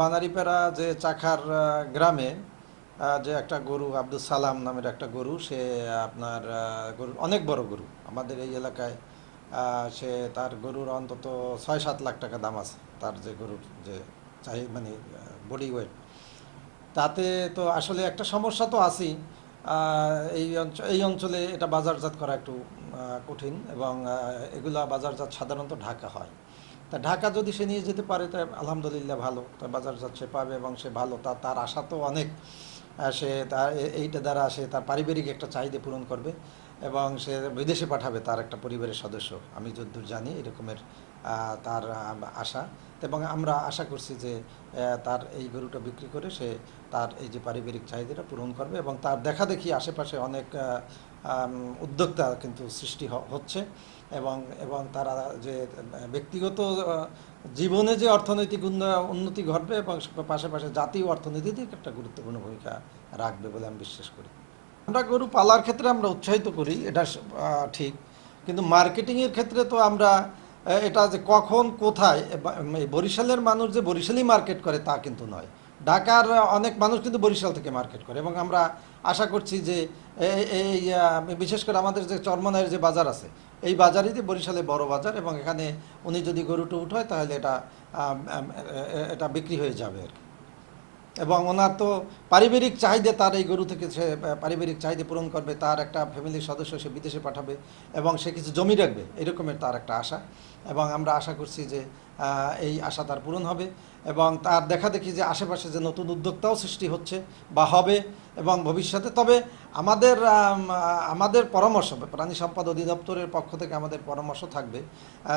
বানারীপাড়া যে চাখার গ্রামে যে একটা গরু আব্দুল সালাম নামের একটা গরু, সে আপনার গরু, অনেক বড় গরু। আমাদের এই এলাকায় সে তার গরুর অন্তত ছয় সাত লাখ টাকা দাম আছে, তার যে গরুর যে চাই মানে বডি ওয়েট তাতে তো আসলে একটা সমস্যা তো আছেই। এই অঞ্চল এই অঞ্চলে এটা বাজারজাত করা একটু কঠিন এবং এগুলা বাজারজাত সাধারণত ঢাকা হয়। তা ঢাকা যদি সে নিয়ে যেতে পারে, তা আলহামদুলিল্লাহ ভালো। তা বাজারজাত সে পাবে এবং সে ভালো। তা তার আশা তো অনেক সে তার এইটা দ্বারা সে তার পারিবারিক একটা চাহিদা পূরণ করবে এবং সে বিদেশে পাঠাবে তার একটা পরিবারের সদস্য। আমি যদ্দূর জানি এরকমের তার আশা। এবং আমরা আশা করছি যে তার এই গরুটা বিক্রি করে সে তার এই যে পারিবারিক চাহিদাটা পূরণ করবে এবং তার দেখা দেখি আশেপাশে অনেক উদ্যোক্তা কিন্তু সৃষ্টি হচ্ছে এবং এবং তারা যে ব্যক্তিগত জীবনে যে অর্থনৈতিক উন্নতি ঘটবে এবং পাশাপাশি জাতীয় অর্থনীতিতে একটা গুরুত্বপূর্ণ ভূমিকা রাখবে বলে আমি বিশ্বাস করি। আমরা গরু পালার ক্ষেত্রে আমরা উৎসাহিত করি, এটা ঠিক। কিন্তু মার্কেটিংয়ের ক্ষেত্রে তো আমরা এটা যে কখন, কোথায় বরিশালের মানুষ যে বরিশালই মার্কেট করে তা কিন্তু নয়। ঢাকার অনেক মানুষ কিন্তু বরিশাল থেকে মার্কেট করে এবং আমরা আশা করছি যে এই- বিশেষ করে আমাদের যে চরমনায়ের যে বাজার আছে, এই বাজারই যে বরিশালে বড় বাজার এবং এখানে উনি যদি গরুটা উঠায় তাহলে এটা এটা বিক্রি হয়ে যাবে আর কি। এবং ওনার তো পারিবারিক চাহিদা তার এই গরু থেকে সে পারিবারিক চাহিদা পূরণ করবে, তার একটা ফ্যামিলির সদস্য সে বিদেশে পাঠাবে এবং সে কিছু জমি রাখবে, এরকমের তার একটা আশা এবং আমরা আশা করছি যে এই আশা তার পূরণ হবে এবং তার দেখা দেখি যে আশেপাশে যে নতুন উদ্যোক্তাও সৃষ্টি হচ্ছে বা হবে এবং ভবিষ্যতে। তবে আমাদের আমাদের পরামর্শ, প্রাণী সম্পদ অধিদপ্তরের পক্ষ থেকে আমাদের পরামর্শ থাকবে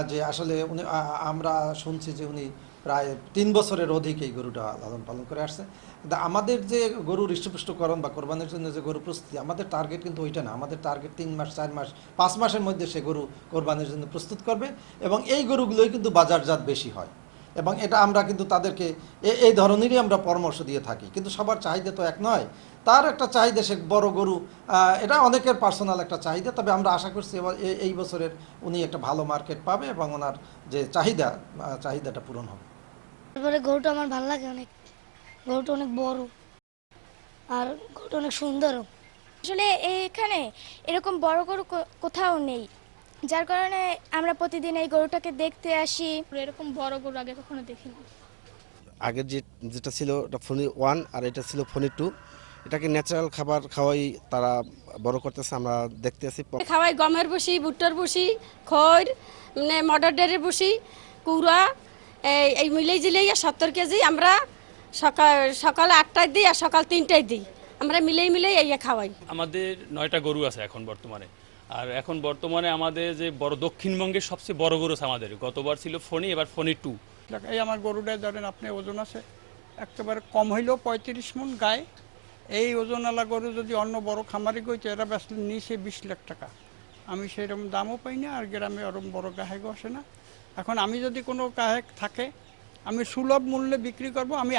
যে আসলে উনি আমরা শুনছি যে উনি প্রায় তিন বছরের অধিক এই গরুটা লালন পালন করে আসছে। কিন্তু আমাদের যে গরুর হৃষ্টপুষ্টকরণ বা কোরবানির জন্য যে গরু প্রস্তুতি, আমাদের টার্গেট কিন্তু ওইটা না। আমাদের টার্গেট তিন মাস, চার মাস, পাঁচ মাসের মধ্যে সে গরু কোরবানির জন্য প্রস্তুত করবে এবং এই গরুগুলোই কিন্তু বাজারজাত বেশি হয়। এবং এটা আমরা কিন্তু তাদেরকে এই ধরনেরই আমরা পরামর্শ দিয়ে থাকি। কিন্তু সবার চাহিদা তো এক নয়। তার একটা চাহিদা সে বড় গরু এটা অনেকের পার্সোনাল একটা চাহিদা, তবে আমরা আশা করছি এবার এই বছরের উনি একটা ভালো মার্কেট পাবে এবং ওনার যে চাহিদা চাহিদাটা পূরণ হবে। তারপরে গরুটা আমার ভালো লাগে অনেক। গরুটা অনেক বড় আর গরুটা অনেক সুন্দরও। আসলে এখানে এরকম বড় গরু কোথাও নেই। যার কারণে আমরা প্রতিদিন এই গরুটাকে দেখতে আসি। এরকম বড় গরু আগে কখনো দেখিনি। আগের যে যেটা ছিল ওটা ফোনি ওয়ান আর এটা ছিল ফোনি টু। এটাকে ন্যাচারাল খাবার খাওয়াই তারা বড় করতেছে আমরা দেখতে আছি খাওয়াই গমের বসি ভুট্টার বসি খৈর মানে মটর ডালের বসি কুড়া এই এই মিলেই জিলেই সত্তর কেজি আমরা সকাল সকাল আটটায় দিই আর সকাল তিনটায় দিই। আমরা মিলেই মিলেই এই খাওয়াই। আমাদের নয়টা গরু আছে এখন বর্তমানে। আর এখন বর্তমানে আমাদের যে বড় দক্ষিণবঙ্গের সবচেয়ে বড় গরু আমাদের। গতবার ছিল ফোনি এবার ফোনি টু। এই আমার গরুটা ধরেন আপনি ওজন আছে, একেবারে কম হইলেও পঁয়ত্রিশ মন গায়ে। এই ওজনওয়ালা গরু যদি অন্য বড় খামারি কইতে এরা বেসলে নিচে বিশ লাখ টাকা। আমি সেরকম দামও পাই না, আর গ্রামে ওরকম বড় গাহেক আসে না। এখন আমি যদি কোনো গাহেক থাকে, আমি সুলভ মূল্যে বিক্রি করব, আমি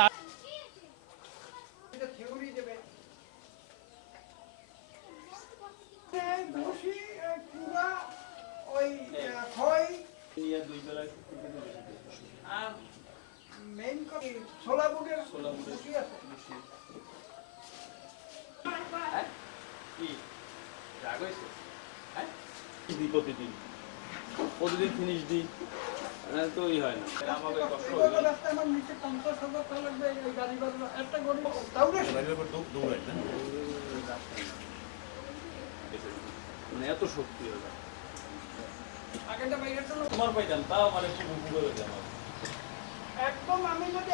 আ- দিই প্রতিদিন প্রতিদিন ফিনিশ দিই তো ই হয় না আমাদের মানে এত শক্তি হয় না। আগেটা বাইরেটা তোমার পাইতাম তাও আমার একটু বুকু করে একদম আমি যদি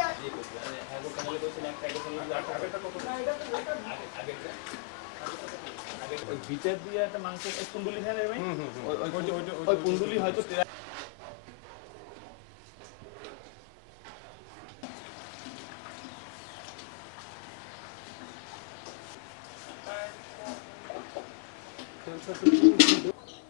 ভিতর দিয়ে একটা মাংস কুন্ডুলি খায় ভাই ওই কুন্ডুলি হয়তো Thank you.